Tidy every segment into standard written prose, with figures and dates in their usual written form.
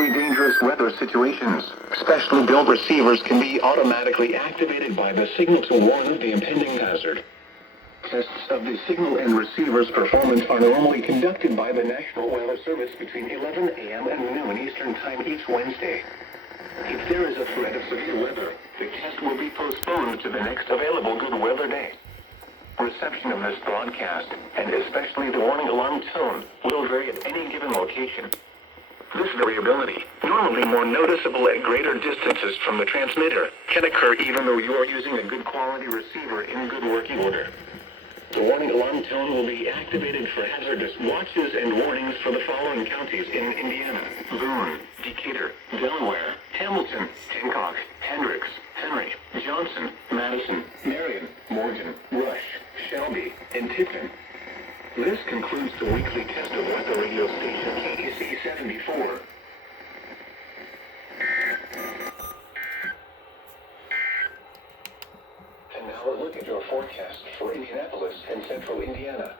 potentially dangerous weather situations. Specially built receivers can be automatically activated by the signal to warn of the impending hazard. Tests of the signal and receiver's performance are normally conducted by the National Weather Service between 11 a.m. and noon Eastern Time each Wednesday. If there is a threat of severe weather, the test will be postponed to the next available good weather day. Reception of this broadcast, and especially the warning alarm tone, will vary at any given location. This variability, normally more noticeable at greater distances from the transmitter, can occur even though you are using a good quality receiver in good working order. The warning alarm tone will be activated for hazardous watches and warnings for the following counties in Indiana: Boone, Decatur, Delaware, Hamilton, Hancock, Hendricks, Henry, Johnson, Madison, Marion, Morgan, Rush, Shelby, and Tipton. This concludes the weekly test of weather radio station KEC74. And now a look at your forecast for Indianapolis and central Indiana.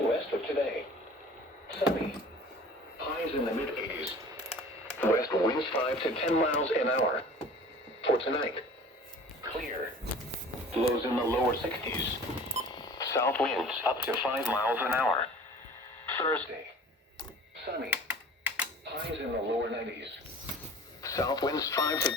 West of today, sunny, highs in the mid-80s. West winds 5 to 10 miles an hour. For tonight, clear, lows in the lower 60s. South winds up to 5 miles an hour. Thursday, sunny, highs in the lower 90s. South winds 5 to